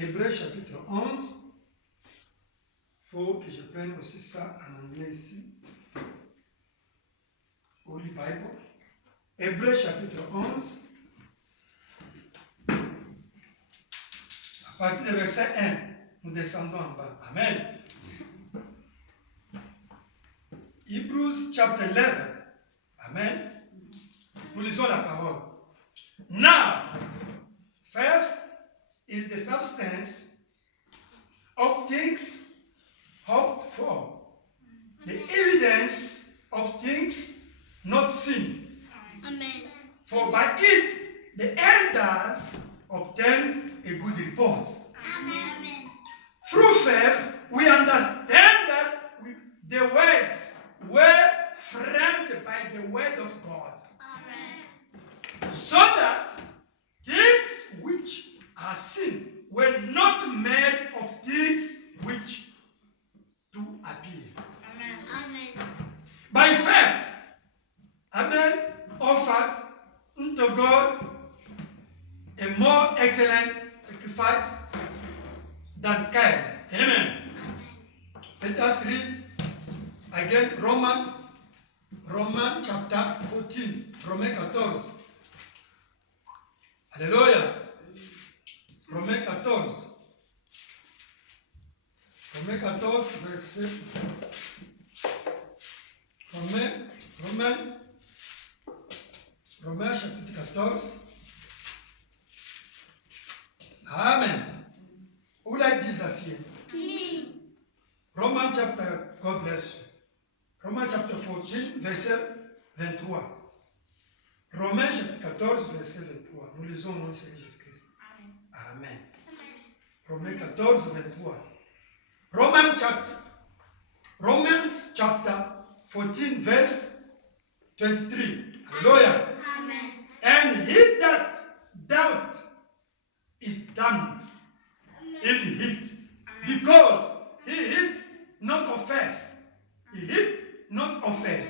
Hébreux chapitre 11. Il faut que je prenne aussi ça en anglais ici. Holy Bible. Hébreux chapitre 11. À partir du verset 1, nous descendons en bas. Amen. Hebrews chapter 11. Amen. Nous lisons la parole. Now, faith is the substance of things hoped for, the evidence of things not seen. Amen. For by it the elders obtained a good report. Amen. Through faith, we understand that the words were framed by the word of God, Amen. so that things which are seen were not made of things which do appear. Amen. By faith, Abel offered unto God a more excellent sacrifice than Cain. Amen. Let us read again Romans chapter 14, Romains 14. Alléluia. Romains 14. Romains 14, verset. Romains chapitre 14. Amen. Who like Jesus here? Me. Romans chapter, God bless you. Romans chapter 14, verset 23. Romains chapitre 14, verset 23. Nous lisons au nom de Jésus-Christ. Amen. Romains 14, 23. Romans chapter 14, verse 23. Hallelujah. Amen. And he that doubt is damned if he hit, because he hit not of faith. He hit not of faith.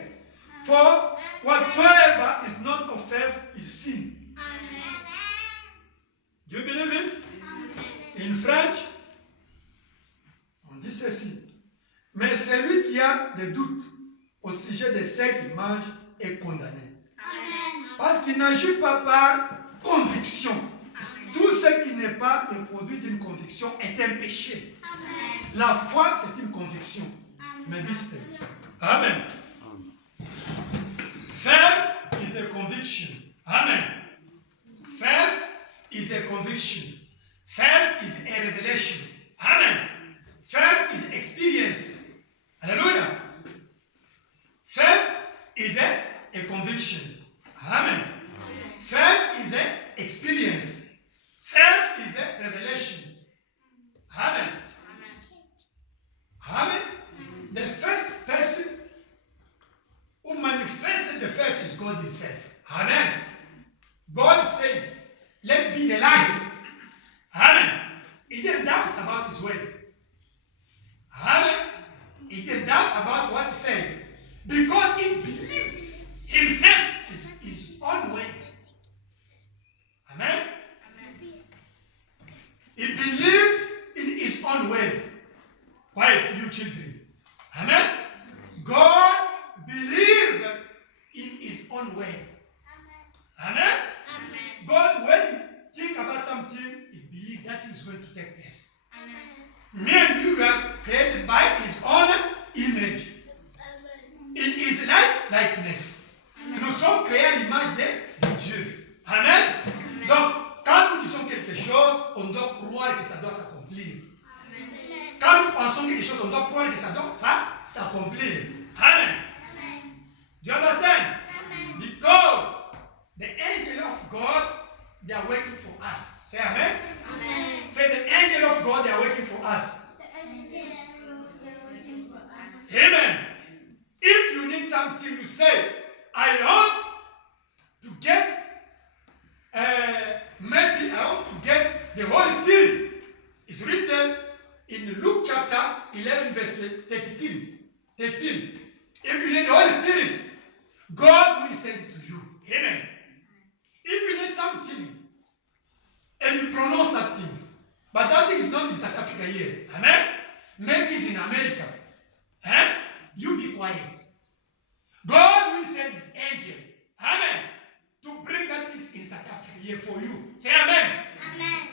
For whatsoever is not of faith is sin. Amen. Do you believe it? Amen. In French, on dit ceci. Mais celui qui a des doutes au sujet de cette image est condamné. Amen. Parce qu'il n'agit pas par conviction. Tout ce qui n'est pas le produit d'une conviction est un péché. Amen. La foi, c'est une conviction. Mais bisted. Amen. Faith is a conviction. Amen. Faith is a conviction. Faith is a revelation. Amen. Faith is experience. Hallelujah. Faith is a conviction. Amen. Faith is a experience. Faith is a revelation. Amen. Amen. The first person who manifested the faith is God himself. Amen. God said, let be the light. Amen. He didn't doubt about his word. Amen. He didn't doubt about what he said. Because he believed himself his own word. Amen. He believed in his own word. Quiet, you children. Amen. God believed in his own word. Amen. God, when he think about something, he believes that is going to take place. Me and you were created by his own image. In his likeness. Nous sommes créés à l'image de Dieu. Amen. Donc, quand nous disons quelque chose, on doit croire que ça doit s'accomplir. Quand nous pensons quelque chose, on doit croire que ça doit s'accomplir. Amen. Do you understand? Because the angel of God, they are working for us. Say amen. Amen. Say the angel of God, they are working for us. Amen. If you need something, you say, I want to get, maybe I want to get the Holy Spirit. It's written in Luke chapter 11, verse 13. If you need the Holy Spirit, God will send it to you. Amen. If you need something, and you pronounce that thing, But that thing is not in South Africa here. Amen? Maybe it's in America. Eh? You be quiet. God will send his angel. Amen. To bring that things in South Africa here for you. Say amen. Amen.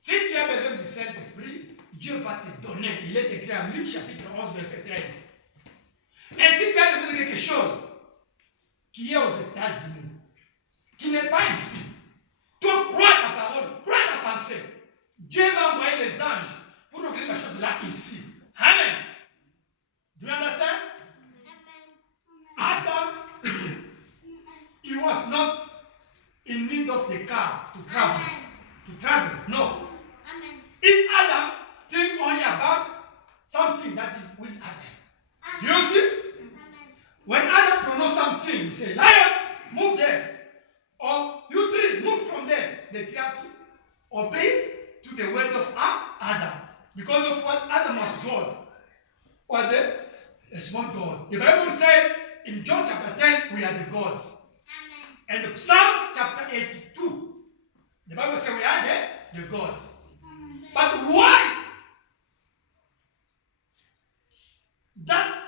Si tu as besoin du Saint-Esprit, Dieu va te donner. Il est écrit en Luc chapitre 11, verset 13. Mais si tu as besoin de quelque chose qui est aux États-Unis, qui n'est pas ici, toi crois ta parole, crois ta pensée. Dieu va envoyer les anges pour régler la chose là ici. Amen. Do you understand? Adam, he was not in need of the car to travel. To travel, no. Amen. If Adam think only about something that will happen. Do you see? Amen. When Adam pronounced something, he said, lion, move there. Or you tree, move from there. They have to obey to the word of Adam. Because of what Adam was God. Or a small God. The Bible said in John chapter 10, we are the gods. Amen. And Psalms chapter 82, the Bible says we are the gods. But why that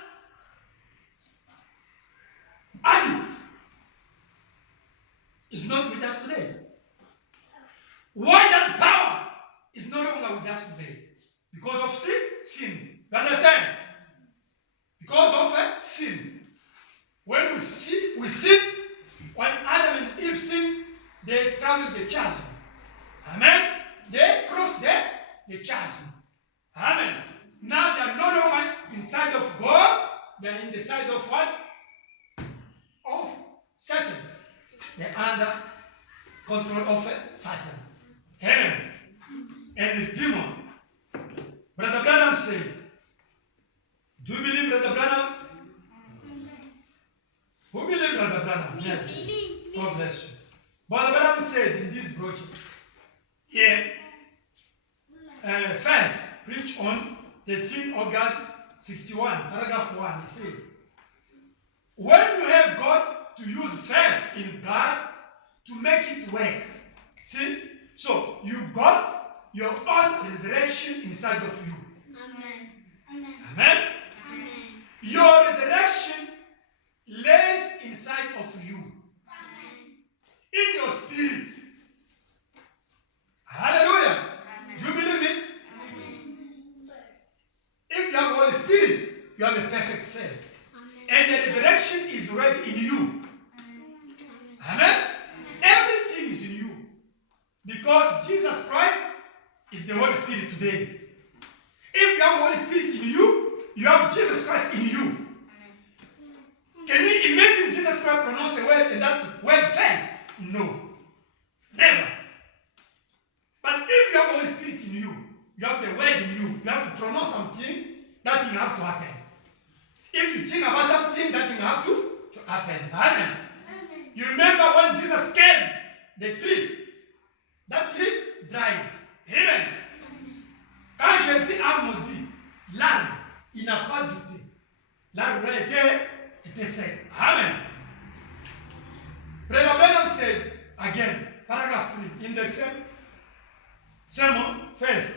habit is not with us today? Why that power is no longer with us today? Because of sin. You understand? Because of sin. When we sin, when Adam and Eve sinned, they traveled the chasm. Amen? They crossed the chasm. Amen. Now they are no longer inside of God, they are in the side of what? Of Satan. They are under control of Satan. Amen. And this demon. Brother Branham said, do you believe Brother Branham? Who believes Brother Branham? Yeah. God bless you. Brother Branham said in this project, here, Faith preached on 13 August 61, paragraph 1. He said, when you have got to use faith in God to make it work, see? So you got your own resurrection inside of you. Amen. Amen. Amen? Amen. Your resurrection lays inside of you, Amen. in your spirit. Hallelujah. Amen. Do you believe it? Amen. If you have the Holy Spirit, you have a perfect faith. And the resurrection is already in you. Amen? Everything is in you. Because Jesus Christ is the Holy Spirit today. If you have the Holy Spirit in you, you have Jesus Christ in you. Can you imagine Jesus Christ pronounce a word and that word fell? No. Never. But if you have the Holy Spirit in you, you have the word in you, you have to pronounce something, that thing have to happen. If you think about something, that thing have to happen. Amen. You remember when Jesus cursed the tree, that tree dried. Amen. Quand Jésus a maudit l'arbre, il n'a pas douté. L'arbre était sec. Amen. Brother Branham said again, paragraph 3, in the same sermon, faith.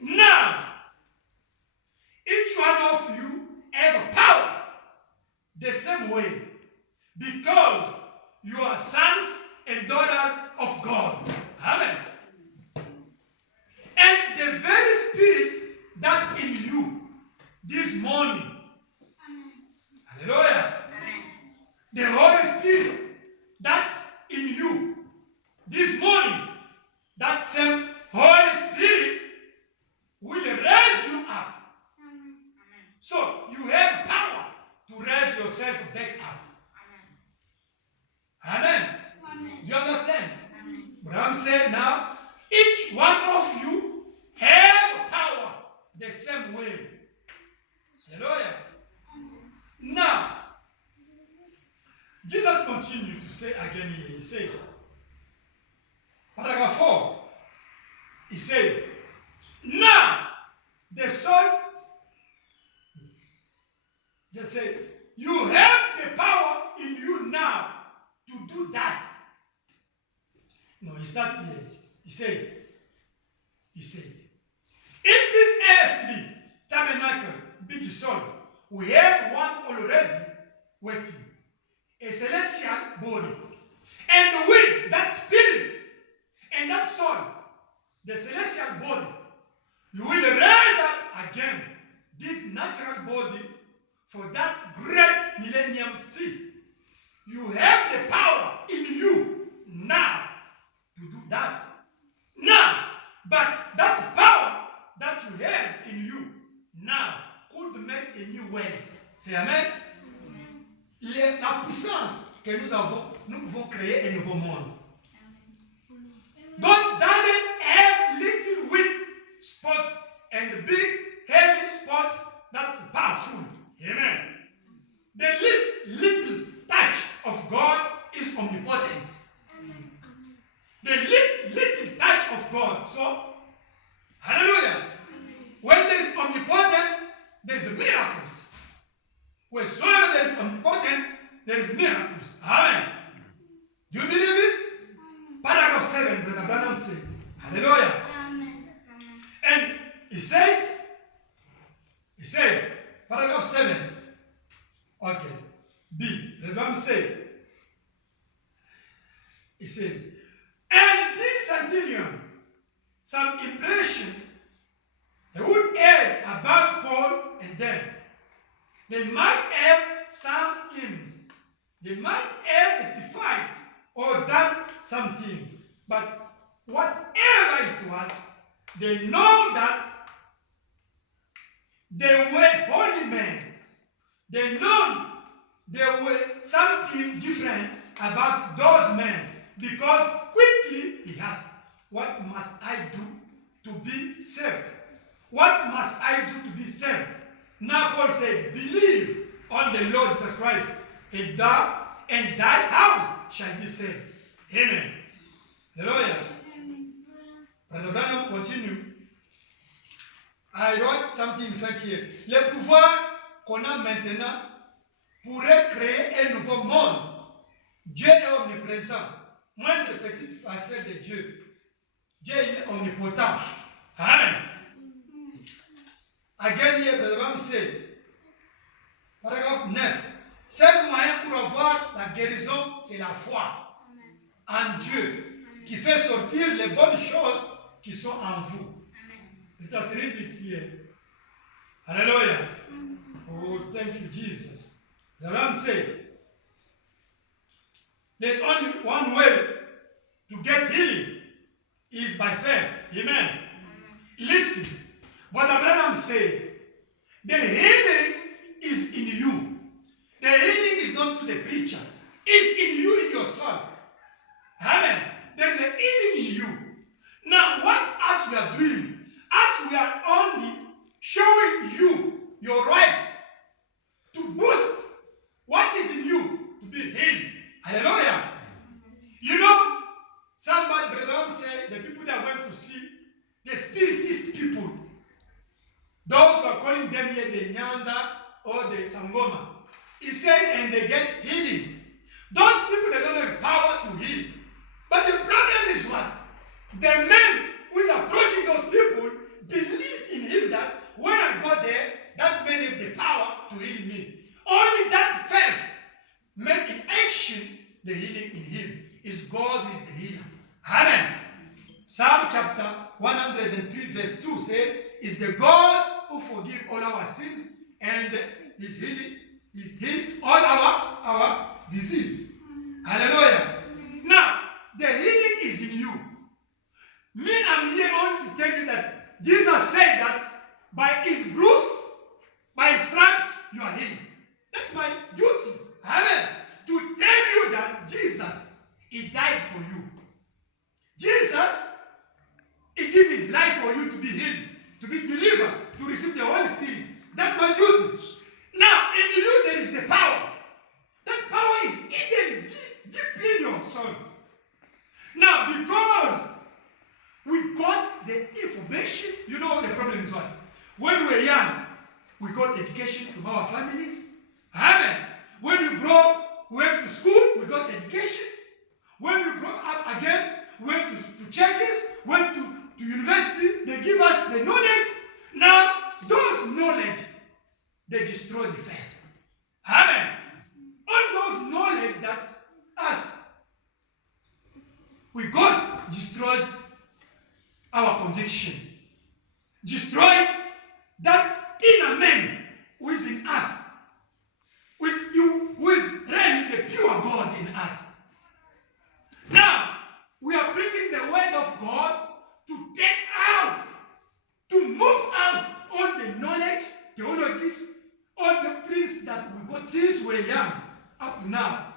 Now, each one of you have power the same way because you are sons and daughters of God. Amen. And the very spirit that's in you this morning. Hallelujah. The Holy Spirit that's in you this morning, that same Holy Spirit will raise you up. So you have power to raise yourself back up. Amen. You understand? Abraham said now, each one of you have power the same way. Hallelujah. Now, Jesus continued to say again here, he said, paragraph 4, he said, now the Son, just say, you have the power in you now to do that. No, it's not here. He said, if this earthly tabernacle be dissolved, we have one already waiting, a celestial body. And with that spirit and that soul, the celestial body, you will raise up again this natural body for that great millennium seed. You have the power in you now to do that. Now, but that power that you have in you now could make a new world. C'est Amen. La puissance que nous avons, nous pouvons créer un nouveau monde. God doesn't have little weak spots and big heavy spots that are powerful. Amen. The least little touch of God is omnipotent. The least little touch of God. So, hallelujah. When there is omnipotent, there is miracles. Wheresoever there is omnipotent, there is miracles. Amen. Do you believe it? Paragraph 7, Brother Branham said. Hallelujah. Amen. And he said, paragraph 7. Okay. B. Brother Branham said, he said, and this centurion, some impression, they would add about Paul and them. They might have some hymns. They might have testified or done something. But whatever it was, they know that they were holy men. They know there were something different about those men. Because quickly he asked, what must I do to be saved? What must I do to be saved? Now Paul said, believe on the Lord Jesus Christ, and thou and thy house shall be saved. Amen. Hallelujah. Brother Branham continue. I wrote something in French here. Le pouvoir qu'on a maintenant pourrait créer un nouveau monde. Dieu est omniprésent. Moindre petite parcelle de Dieu. Dieu est omnipotent. Amen. Again here, Brother Branham said, paragraphe 9. Seul moyen pour avoir la guérison, c'est la foi en Dieu, qui fait sortir les bonnes choses qui sont en vous. Let us read it here. Hallelujah. Oh, thank you, Jesus. The Ram said, there's only one way to get healing is by faith. Amen. Listen, what Abraham said, the healing is in you. The healing is not to the preacher. It's in you, in your soul. Amen. There's a healing in you. Now, what as we are doing, as we are only showing you your rights to boost what is in you to be healed. Hallelujah. You know, somebody, Brother said, the people that went to see the spiritist people, those who are calling them here the Nyanda or the Sangoma, he said, and they get healing. Those people, they don't have power to heal. But the problem is what? The man who is approaching those people believe in him that when I go there, that man has the power to heal me. Only that faith made in action the healing in him. Is God is the healer. Amen. Psalm chapter 103 verse 2 says, is the God who forgives all our sins and is healing, heals all our disease. Hallelujah. Now, the healing is in you. Me, I'm here on to tell you that Jesus said that by his bruise, by his stripes, you are healed. That's my duty. Amen. To tell you that Jesus, he died for you. Jesus, he gave his life for you to be healed, to be delivered, to receive the Holy Spirit. That's my duty. Now, in you, there is the power. That power is hidden deep in your soul. Now, because we got the information, you know the problem is what? When we were young, we got education from our families. Amen. When we grow up, we went to school, we got education. When we grow up again, went to churches, went to university. They give us the knowledge. Now, those knowledge, they destroy the faith. Amen. All those knowledge that us, we got, destroyed our conviction. Destroyed that inner man who is in us. Who is really the pure God in us. Now, we are preaching the word of God to take out, to move out all the knowledge, theologies, all the things that we got since we were young up to now,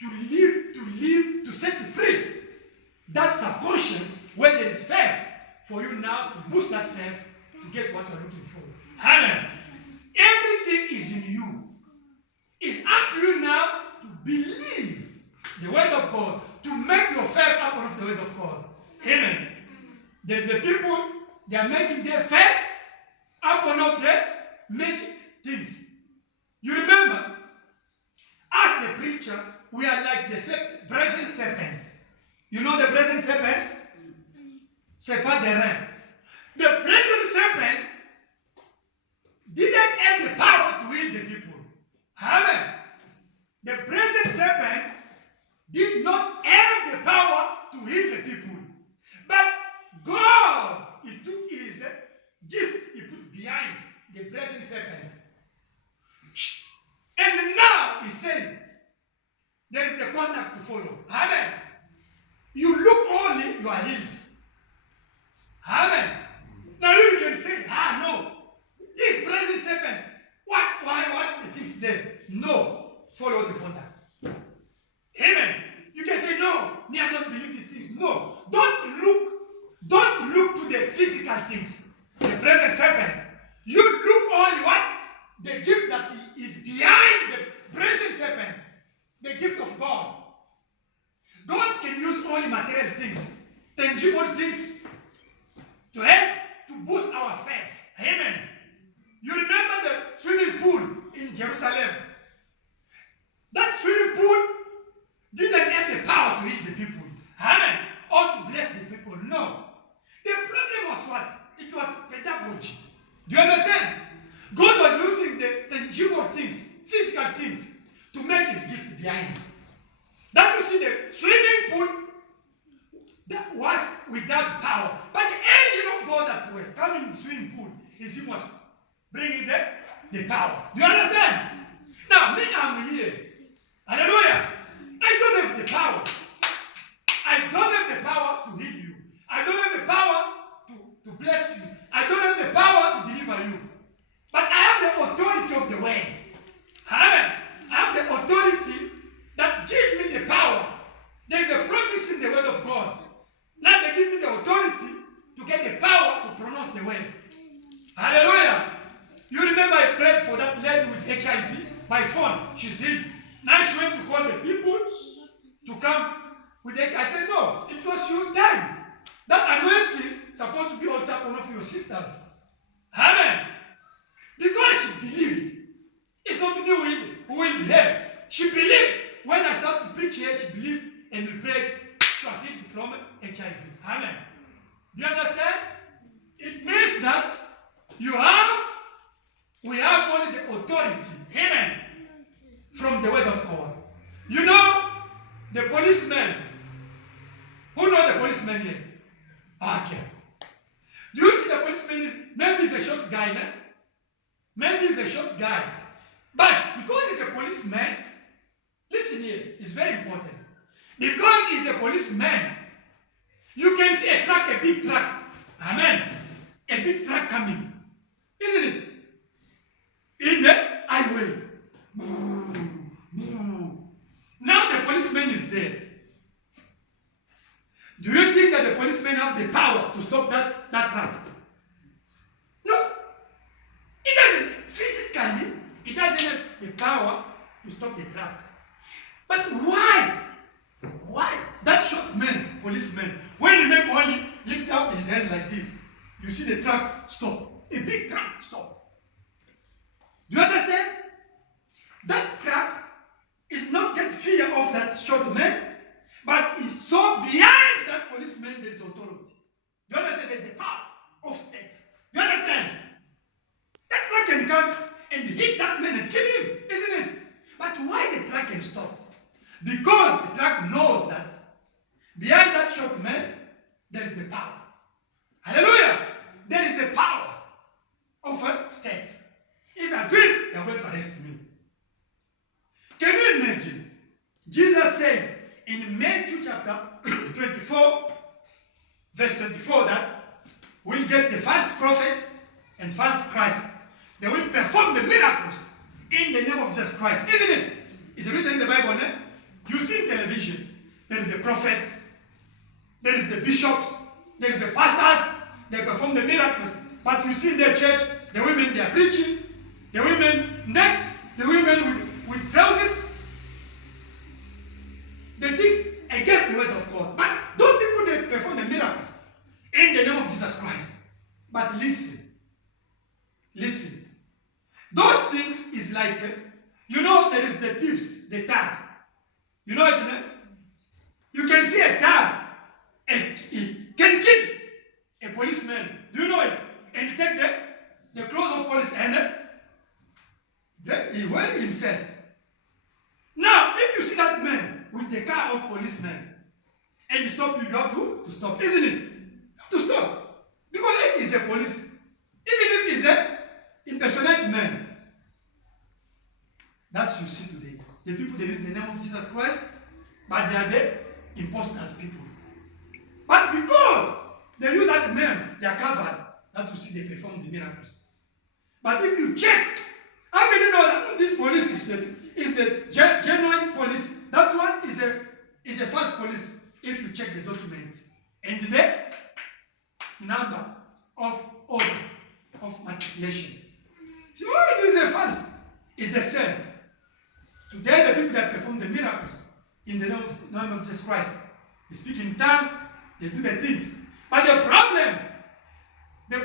to set free that subconscious where there is faith for you now to boost that faith to get what you are looking for. Amen. Everything is in you. It's up to you now to believe the word of God, to make your faith upon the word of God. Amen. There's the people, they are making their faith upon of the magic things. You remember, as the preacher, we are like the brazen serpent. You know the brazen serpent? C'est pas des reins. The brazen serpent didn't have the power to heal the people. Amen. The brazen serpent did not have the power to heal the people. But God, He took His gift, He put behind the brazen serpent. And now He said, there is the conduct to follow. Amen. You look only, you are healed. Amen. Now you can say, no. This brazen serpent, what is the things there? No. Follow the conduct. Amen. You can say, no, me, I don't believe these things. No. Don't look to the physical things. The brazen serpent. You look only what? The gift that is behind the brazen serpent. The gift of God. God can use only material things, tangible things, to help to boost our faith. Amen. You remember the swimming pool in Jerusalem? That swimming pool didn't have the power to heal the people. Amen. Or to bless the people. No. The problem was what? It was pedagogy. Do you understand? God was using the tangible things, physical things, to make His gift behind. That you see the swimming pool that was without power. But the angel of God that were coming in the swimming pool, His was bringing the power. Do you understand? Now, me, I'm here. Hallelujah. I don't have the power. I don't have the power to heal you. I don't have the power to bless you. I don't have the power to deliver you. But I have the authority of the word. Amen. I have the authority that gives me the power. There's a promise in the word of God. Now they give me the authority to get the power to pronounce the word. Hallelujah. You remember I prayed for that lady with HIV? My phone, she's healed. Now she went to call the people to come with HIV. I said, no, it was your time. That anointing is supposed to be also one of your sisters. Amen. Because she believed. It's not me who will be here. She believed. When I started to preach here, she believed and we prayed. She was healed from HIV. Amen. Do you understand? It means that we have only the authority. Amen. From the word of God. You know, the policeman. Who know the policeman here? Okay. Do you see the policeman maybe he's a short guy, man? Maybe he's a short guy. But because he's a policeman, listen here, it's very important. Because he's a policeman, you can see a truck, a big truck. Amen. A big truck coming. Isn't it? In the highway. Now the policeman is there. Do you think that the policeman have the power to stop that truck? No. He doesn't. Physically, he doesn't have the power to stop the truck. But why? Why? That short man, policeman, when he make only lift up his hand like this, you see the truck stop. A big truck stop. Do you understand? That truck is not get fear of that short man, But it's so behind that policeman, there's authority. You understand? There's the power of state. You understand? That truck can come and hit that man and kill him, isn't it? But why the truck can stop? Because the truck knows that behind that short man, there is the power. Hallelujah! There is the power of a state. If I do it, they are going to arrest me. Can you imagine? Jesus said in Matthew chapter 24, verse 24, that we'll get the false prophets and false Christ. They will perform the miracles in the name of Jesus Christ, isn't it? It's written in the Bible, eh? You see in television, there is the prophets, there is the bishops, there is the pastors, they perform the miracles. But you see in their church, the women, they are preaching, the women naked, the women with trousers. The things against the word of God. But those people, they perform the miracles in the name of Jesus Christ. But listen. Those things is like, there is the thieves, the tag. You know it, eh? You can see a tag, and it can kill a policeman. Do you know it? And he take the clothes of police and he wear himself. Now, if you see that man with the car of policeman and he stop you, you have to stop, isn't it? You have to stop. Because if he's a police, even if he's a impersonate man, that's what you see today. The people, they use the name of Jesus Christ, but they are the imposters people. But because they use that name, they are covered. That you see they perform the miracles. But if you check, how can you know that this police is the genuine police? That one is a false police. If you check the document and the number of order of matriculation. So it is a false. It's the same. Today the people that perform the miracles in the name of Jesus Christ, they speak in tongue, they do the things. But the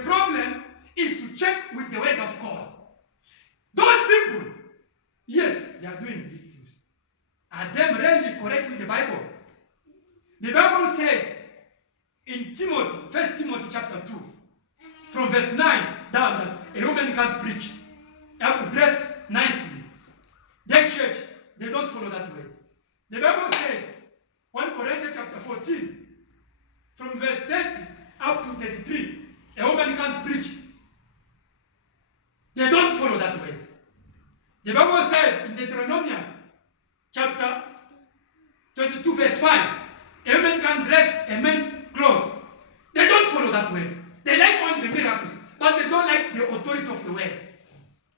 problem is to check with the word of God. Those people, yes, they are doing these things. Are they really correct with the Bible? The Bible said in Timothy, 1 Timothy chapter 2, from verse 9 down, that a woman can't preach. They have to dress nicely. Their church, they don't follow that way. The Bible said, 1 Corinthians chapter 14, from verse 30 up to 33, a woman can't preach. They don't follow that way. The Bible said in Deuteronomy chapter 22 verse 5, a woman can dress a man's clothes. They don't follow that way. They like only the miracles, but they don't like the authority of the word.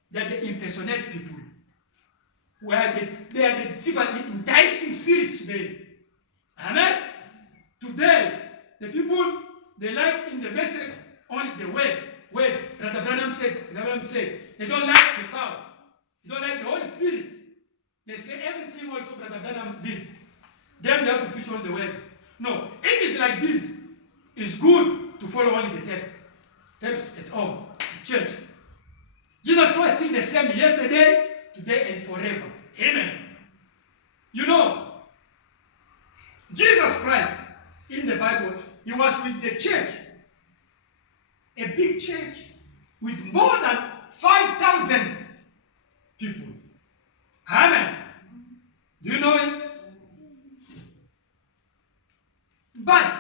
They are the impersonate people. Where they are the deceiver, the enticing spirit today. Amen? Today, the people, they like in the message only the word. Brother Branham said, they don't like the power. They don't like the Holy Spirit. They say everything also Brother Branham did. Then they have to preach only the word. No, if it's like this, it's good to follow only the tapes at home, the church. Jesus Christ is still the same yesterday, today, and forever. Amen. You know, Jesus Christ in the Bible, he was with the church. A big church with more than 5,000 people. Amen. Do you know it? But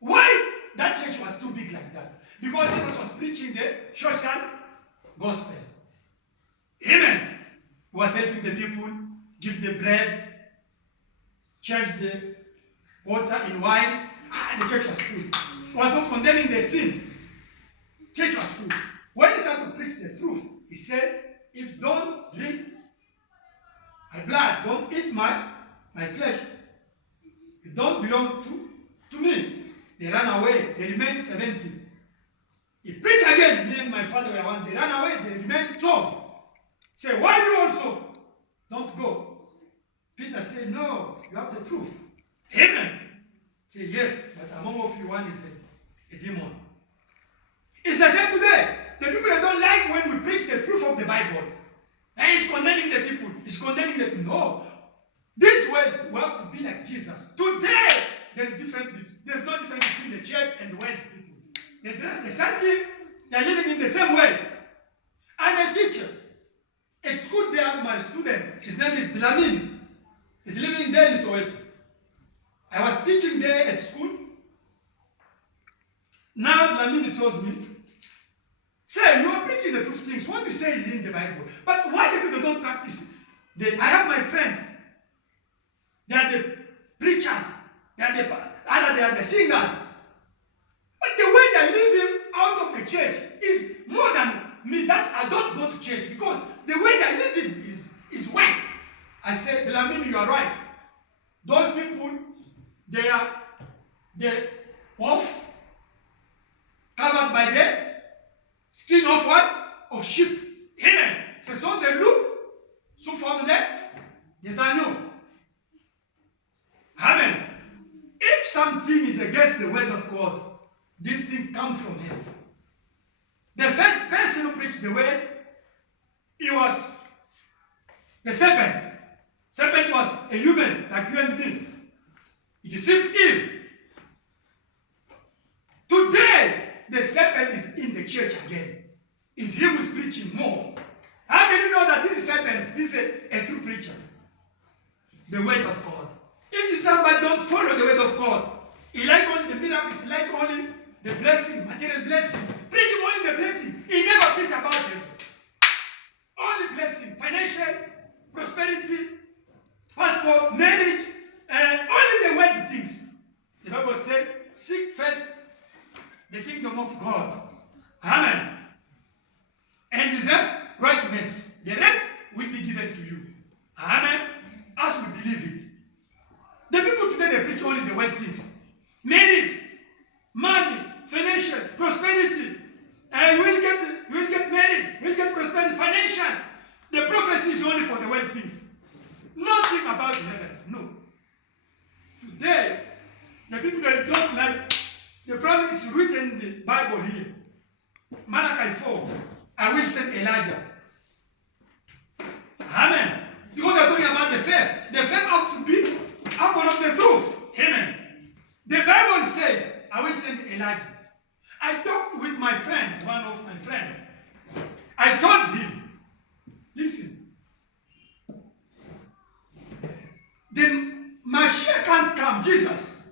why that church was too big like that? Because Jesus was preaching the social gospel. Amen. He was helping the people, give the bread, change the water in wine. The church was full. He was not condemning the sin. Church was full. When he started to preach the truth, he said, if don't drink my blood, don't eat my flesh, you don't belong to me. They ran away. They remained 70. He preached again. Me and my father were one. They ran away. They remained 12. Say, why you also don't go? Peter said, no, you have the truth. Amen. Say, yes, but among of you one is a demon. It's the same today. The people that don't like when we preach the truth of the Bible. And he's condemning the people. He's condemning the people. No. This way we have to be like Jesus. Today, there's no difference between the church and the world people. They dress the same thing, they're living in the same way. I'm a teacher. At school, they have my student. His name is Dlamini. He's living there in Soweto. I was teaching there at school. Now Dlamini told me, "Sir, you are preaching the truth things. What you say is in the Bible. But why the people don't practice it? I have my friends. They are the preachers. They are the singers. But the way they are living out of the church is more than me. I don't go to church because the way they are living is worse." I said, "Dlamini, you are right. Those people, they are off, covered by the skin of what? Of sheep. Amen. So they look, so from there, yes I know. Amen. If something is against the word of God, this thing comes from him. The first person who preached the word, he was the serpent. Serpent was a human like you and me. It deceived Eve. Today, the serpent is in the church again. It's him who's preaching more. How can you know that this is serpent? This is a true preacher. The word of God. If you somebody don't follow the word of God, he like only the miracles, he like only the blessing, material blessing. Preach him only the blessing. He never preach about them. Only blessing, financial, prosperity, passport, marriage, only the worldly things. The Bible says, seek first the kingdom of God. Amen. And is that rightness? The rest will be given to you. Amen. As we believe it. The people today, they preach only the world things. Marriage, money, financial, prosperity. We'll get married, we'll get prosperity, financial. The prophecy is only for the world things. Nothing about heaven. No. Today, the people that don't like, the promise is written in the Bible here. Malachi 4. I will send Elijah. Amen. Because they're talking about the faith. The faith has to be upon of the truth. Amen. The Bible said, I will send Elijah. I talked with my friend, one of my friends. I told him, listen, the Mashiach can't come, Jesus,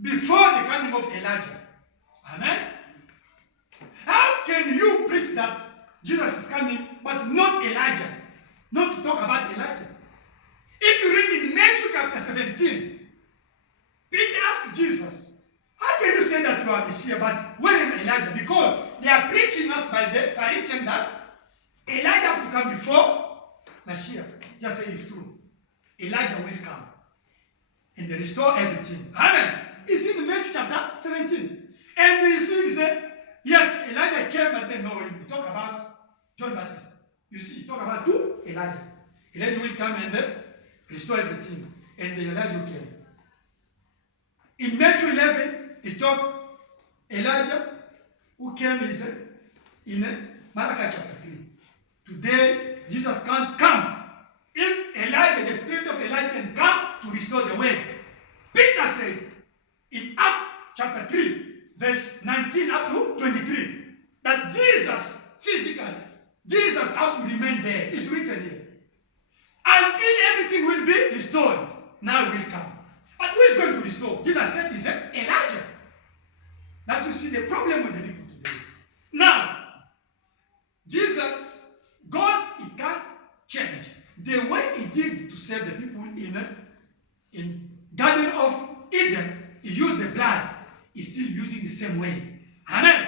before the coming of Elijah. Amen? How can you preach that Jesus is coming, but not Elijah? Not to talk about Elijah. If you read in Matthew chapter 17, Peter asked Jesus, how can you say that you are Messiah, but where is Elijah? Because they are preaching us by the Pharisees that Elijah has to come before Mashiach. Just say it's true. Elijah will come and they restore everything. Amen. It's in Matthew chapter 17. And the Israelis say, yes, Elijah came, but then no, we talk about John Baptist. You see, he talk about who? Elijah. Elijah will come and then restore everything. And the Elijah came. In Matthew 11, he talked Elijah, who came in Malachi chapter 3. Today, Jesus can't come. If Elijah, the spirit of Elijah, can come to restore the way. Peter said in Acts chapter 3, verse 19 up to 23, that Jesus, physically, Jesus have to remain there. It's written here. Until everything will be restored, now will come. But who is going to restore? Jesus said, he said, Elijah. That you see the problem with the people today. Now, Jesus, God, he can't change. The way he did to save the people in Garden of Eden, he used the blood. He's still using the same way. Amen.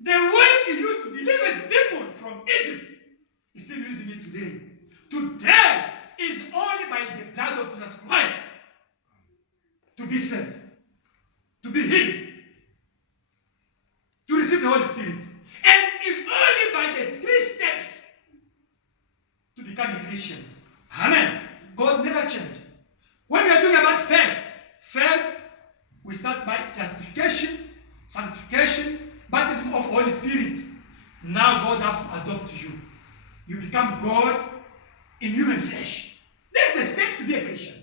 The way he used to deliver his people from Egypt, he's still using it today. Today is only by the blood of Jesus Christ to be saved, to be healed, to receive the Holy Spirit. And it's only by the 3 steps to become a Christian. Amen. God never changed. When we are talking about faith, we start by justification, sanctification, baptism of Holy Spirit. Now God has to adopt you. You become God in human flesh. That's the step to be a Christian.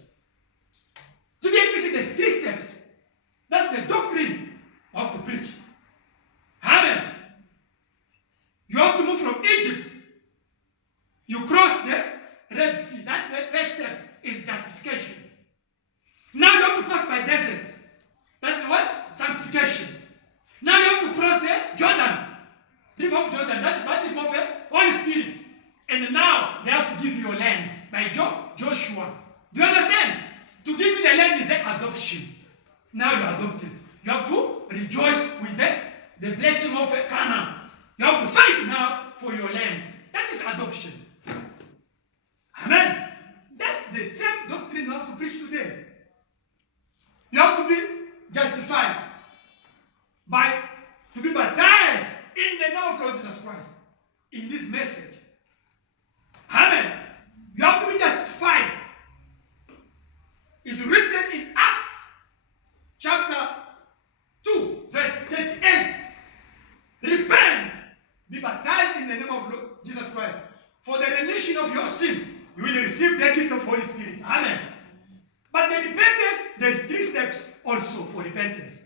Now you are adopted. You have to rejoice with the blessing of Canaan. You have to fight now for your land. That is adoption. Amen. That's the same doctrine you have to preach today. You have to be justified to be baptized in the name of Lord Jesus Christ. In this message. Amen. You have to be justified. It's written in Acts chapter 2, verse 38. Repent, be baptized in the name of Lord Jesus Christ. For the remission of your sin, you will receive the gift of Holy Spirit. Amen. But the repentance, there is 3 steps also for repentance.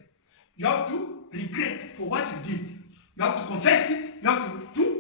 You have to regret for what you did. You have to confess it. You have to